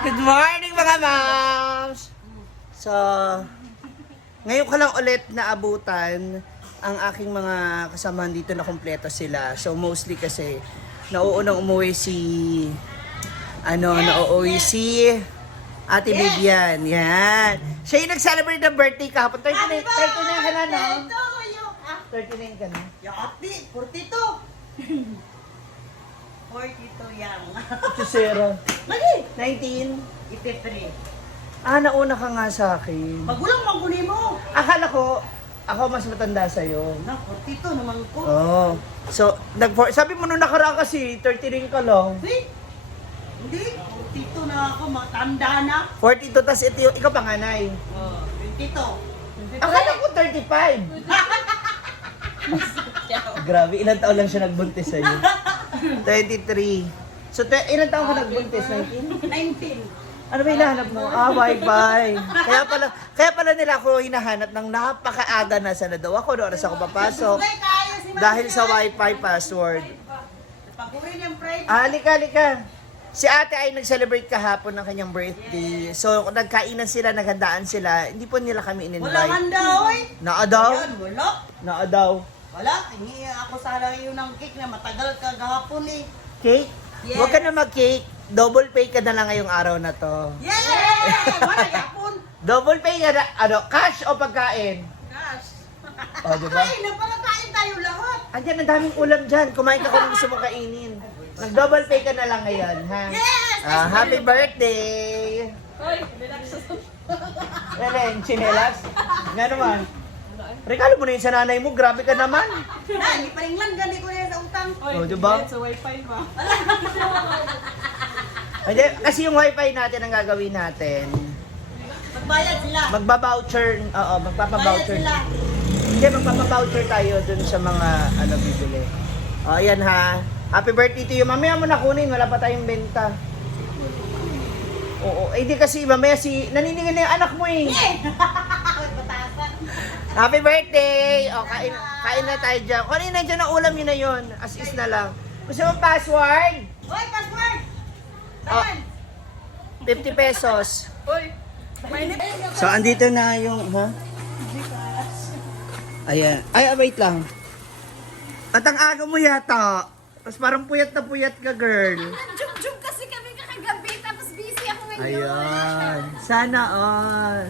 Good morning mga moms! So, ngayon ko lang ulit naabutan ang aking mga kasamahan dito na kumpleto sila. So, mostly kasi nauunang umuwi nauuwi si Ate Vivian. Yan. Siya yung nag-celebrate ng birthday kahapon. 39 ka na, no? 39 ka na. Yati, 42. 42 yang. Ito, Sarah. Lagi. 19. 83. Nauna ka nga sa akin. Magulang mangkuni mo. Akala ko, ako mas matanda sa'yo. Na, 42 naman ko. Oo. So, sabi mo nung nakaraan kasi, 39 ka lang. Wait. Hindi, 42 na ako, matanda na. 42, tas ikaw panganay. 22. Akala ko 35. Grabe, ilang taon lang siya nagbuntis sa'yo? 23. So, ilang taon ka nagbuntis? 19? 19. Ano ba hinahanap mo? Wi-Fi. Kaya pala nila ako hinahanap ng napakaaga na sana daw ako. Noon oras ako papasok. Dahil sa Wi-Fi password. Pagurin yung pride. Halika. Si ate ay nag-celebrate kahapon ng kanyang birthday. So, nagkainan sila, naghandaan sila. Hindi po nila kami Wala in-invite. handa, oy. Naa daw? Ayan, wala. Naa daw. Wala, hingi ako sana yun ng cake na matagal ka gahapon eh. Cake? Yes. Huwag ka na mag-cake. Double pay ka na lang ngayong araw na to. Yeah! Wala gahapon. Double pay ka na, cash o pagkain? Gosh. O, diba? Ay, napalakain tayo lahat. Andyan, ang daming ulam dyan. Kumain ka kung gusto mong kainin. Nag-double pay ka na lang ngayon, ha? Yes! Happy birthday! Hoy, relax. Elen, chinelas? Nga naman. Regalo mo na yun sa nanay mo, grabe ka naman. Na, hindi pa rin lang gani ko yan sa utang. Hoy, Oh, diba? sa wifi pa. Hindi, kasi yung wifi natin ang gagawin natin. Magbayad sila. Magba-voucher, Bayad magpapa-voucher. sila. Hindi, magpapa-voucher tayo dun sa mga bibili. O, ayan ha. Happy birthday to you. Mamaya mo na kunin, wala pa tayong benta. Oo, eh di kasi mamaya naniningin na yung anak mo eh. Batasan. Happy birthday! O, kain na tayo dyan. Kung ano yun nandiyan ang ulam yun na yun. As is na lang. Gusto mong password? Hoy, password! Oh, Saan? 50 pesos. Hoy, mainit. So, andito na yung, ha? Ayan. Ay, wait lang. At ang aga mo yata. Tapos parang puyat na puyat ka, girl. Jug-jug kasi kami kakagabi, tapos busy ako ngayon. Ayan. Sana all.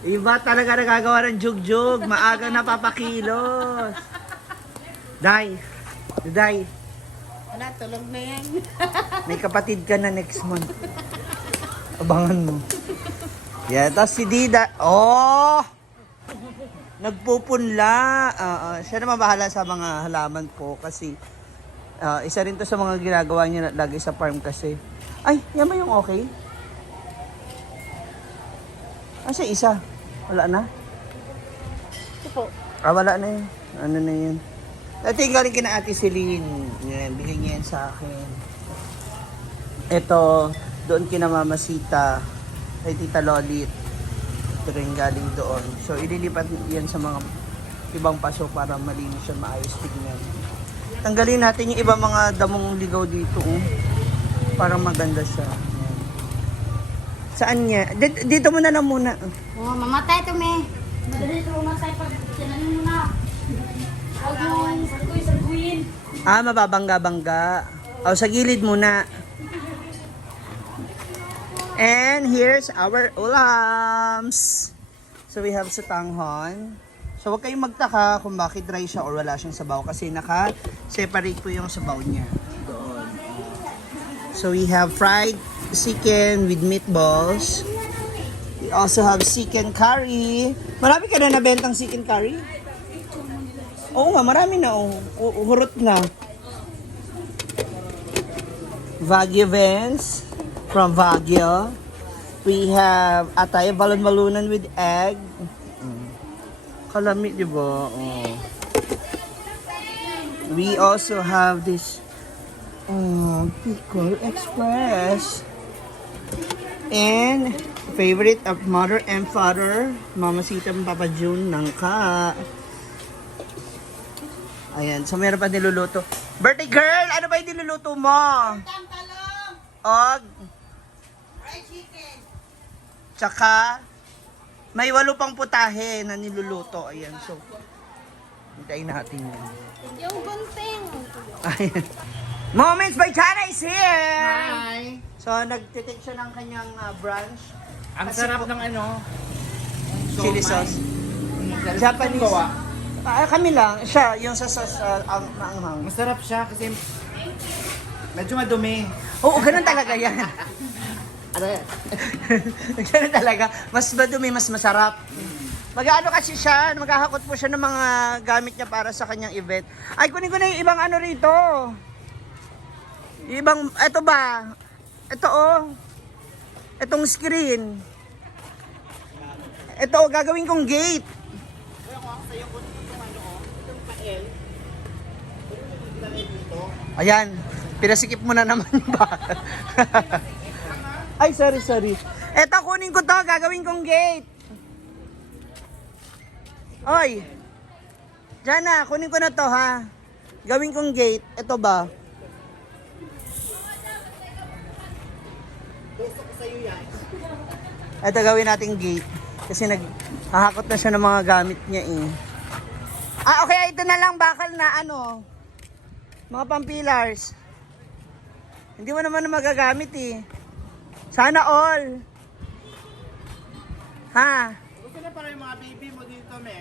Iba talaga nagagawa ng jug-jug. Maaga napapakilos. Day. Wala, tulog na yan. May kapatid ka na next month. Abangan mo. Yeah, tapos si Dida. Oh! Nagpupunla. Siya naman bahala sa mga halaman ko kasi isa rin to sa mga ginagawa niya lagi sa farm kasi. Ay, yan ba yung okay? Asa isa? Wala na? Ito po. Wala na yun. Ano na yun? Dati yung galing kina Ate Celine. Yan, bigay niya yan sa akin. Ito, doon kina Mama Sita. Kay Tita Lolit. Ito rin galing doon. So, ililipat yan sa mga ibang paso para malinis siya, maayos tignan. Tanggalin natin yung iba mga damong ligaw dito. Para maganda siya. Yan. Saan niya? Dito muna na muna. Oh, mamatay to me. Madali to mamatay pag tinanin mo na. Huwag yung sarguin. Mababangga-bangga. O, sa gilid muna. And here's our ulams. So we have satanghon. So huwag kayong magtaka kung bakit dry siya or wala siyang sabaw kasi naka-separate po yung sabaw niya. Doon. So we have fried chicken with meatballs. We also have chicken curry. Marami ka na nabentang chicken curry? Oo nga, marami na. Hurot na. Wagyu Vans from Wagyu. We have atay balon-balunan with egg. Kalamit, di ba? Oh. We also have this Pickle Express. And favorite of mother and father, Mama Sita and Papa June, nangka. Ayan, so meron pa niluluto. Birthday girl, ano ba yung niluluto mo? Talong! Og, Fried chicken! Tsaka, may 8 pang putahe na niluluto. Ayan, so, hintayin natin yan. Yung gunting. Ayan. Moments by Chana is here! Hi! So, nagtitake siya ng kanyang brunch. Ang Kasi sarap po- ng ano? Chili siomai. sauce. Japanese. Japanese. Gawa. Kami lang, siya, yung sa sauce ang maanghang. Masarap siya kasi medyo madumi. Oo, ganun talaga yan. Ano yan? Ganun talaga. Mas madumi, mas masarap. Mag-ano kasi siya, maghahakot po siya ng mga gamit niya para sa kanyang event. Ay, kunin ko na yung ibang ano rito. Yung ibang, eto ba? Ito oh. Etong screen. Ito oh, gagawin kong gate. Ayan, pinasikip mo na naman yung bata. Ay, sorry. Eto, kunin ko to, gagawin kong gate. Oy, Jana, kunin ko na to ha. Gawin kong gate. Ito ba? Ito gawin nating gate. Kasi naghahakot na siya ng mga gamit niya eh. Ah, okay. Ito na lang bakal na ano. Mga pampillars. Hindi mo naman na magagamit eh. Sana all. Ha? Gusto na pala yung mga baby mo dito, me.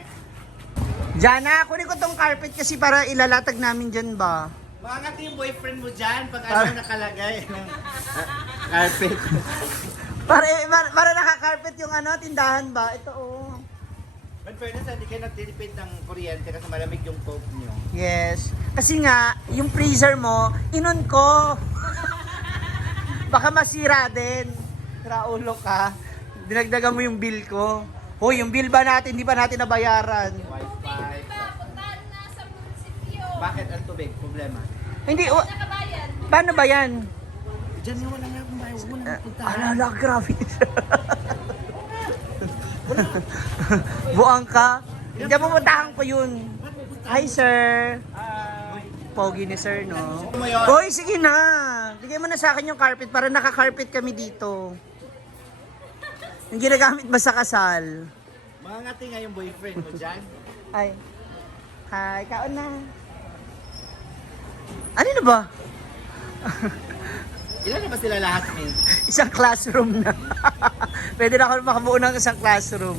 Jana, kunin ko tong carpet kasi para ilalatag namin dyan ba? Maangat yung boyfriend mo dyan pag Para- ano nakalagay ng carpet. Para naka-carpet yung ano, tindahan ba? Ito oh. But fairness, hindi kayo nagtitipid ng kuryente kasi malamig yung coke nyo. Yes. Kasi nga, yung freezer mo, inon ko. Baka masira din. Raulo ka. Dinagdagan mo yung bill ko. Hoy, yung bill ba natin, di pa natin nabayaran? Wi-Fi. Puntahan na sa munisipyo. Bakit ang tubig? Problema. Hindi, Nakabayan. paano ba yan? Diyan nga wala nga kung wala Alala, grabe. Buang ka. Hindi mo puntahan ko yun. Hi, sir. Pogi ni sir, no? Mo yun. Hoy, sige na. Bigay mo na sa akin yung carpet para naka-carpet kami dito. Yung ginagamit ba sa kasal? Maangati nga yung boyfriend mo dyan. Ay. Hi, kaon na. Ano na ba? Ilan na ba sila lahat, me? Isang classroom na. Pwede na ako makabuo ng isang classroom.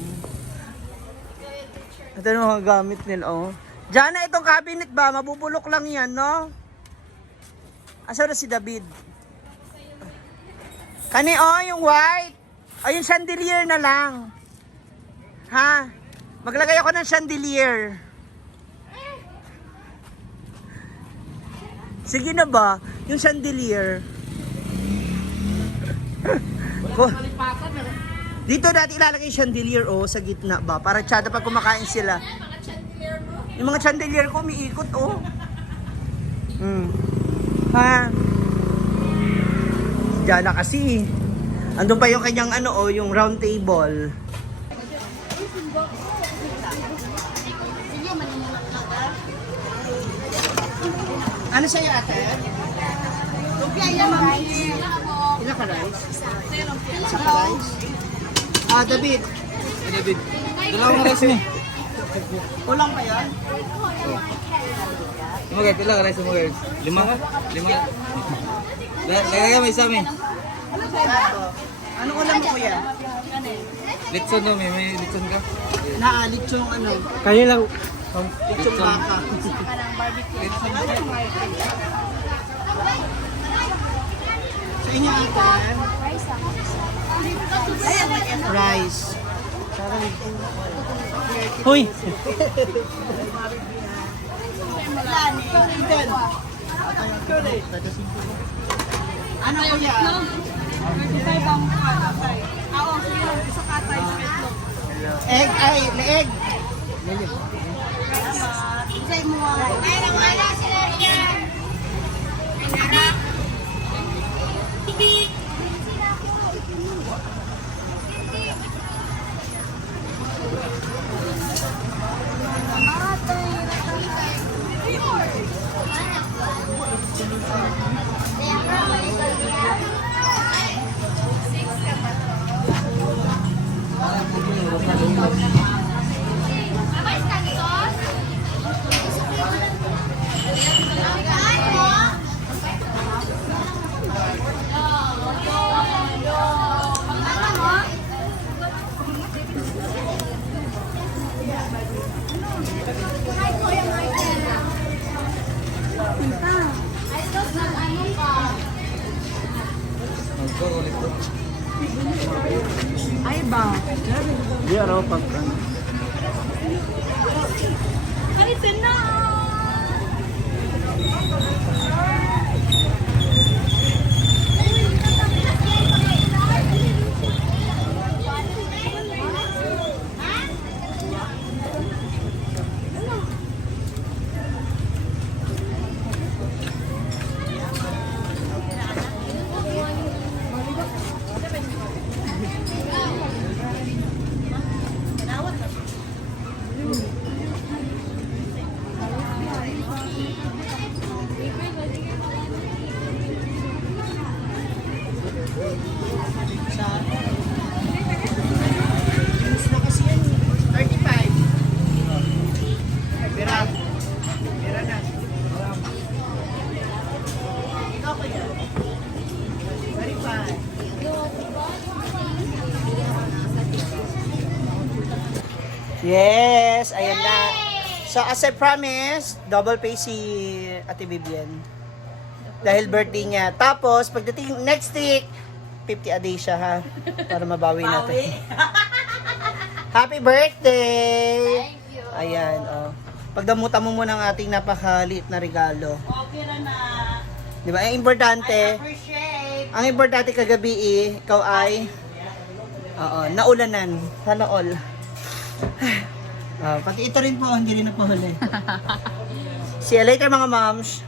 Ito yung mga gamit nila, oh. Jana, itong cabinet ba? Mabubulok lang yan, no? Asa na si David? Kani, oh, yung white. Ay, yung chandelier na lang. Ha? Maglagay ako ng chandelier. Sige na ba? Yung chandelier. Kalipatan na. Dito dati ilalagay yung chandelier sa gitna ba? Para tsada pag kumakain sila. Mga chandelier mo. Yung mga chandelier ko umiikot Ha? Diyan na kasi. Andun pa yung kanyang yung round table. Ano sa'yo ate? Lumpia yan, mami. Ilan ka rice? Isa ka rice? Ah, David. David, dalawang rice mo. Kulang pa yan? Sumagay, pila ka rice mo guys? Lima ka? Lima ka? Lagay may isa, me. Ano ulam mo kuya? Litson no, may litson ka? Naalit yung Kaya lang. litsong baka. Sa inyo ate? Rice. Hoy! Ano kuya? Egg, ay, leeg. Ay ba? Di araw pag ano. Ay, na! Inis na kasi yan. 35. Pera. Pera na. Ikaw pa dyan. 35. Yes, ayan na. So as I promised, double pay si Ate Vivian. Dahil birthday niya. Tapos, pagdating next week, 50 a day siya ha. Para mabawi natin. Happy birthday! Thank you. Ayan, oh. Pagdamutan mo muna ang ating napakaliit na regalo. Okay na na. Di ba? Ang importante, Appreciate. kagabi ikaw ay naulanan. Sana all. Pati ito rin po, hindi rin napahuli. See you later mga moms.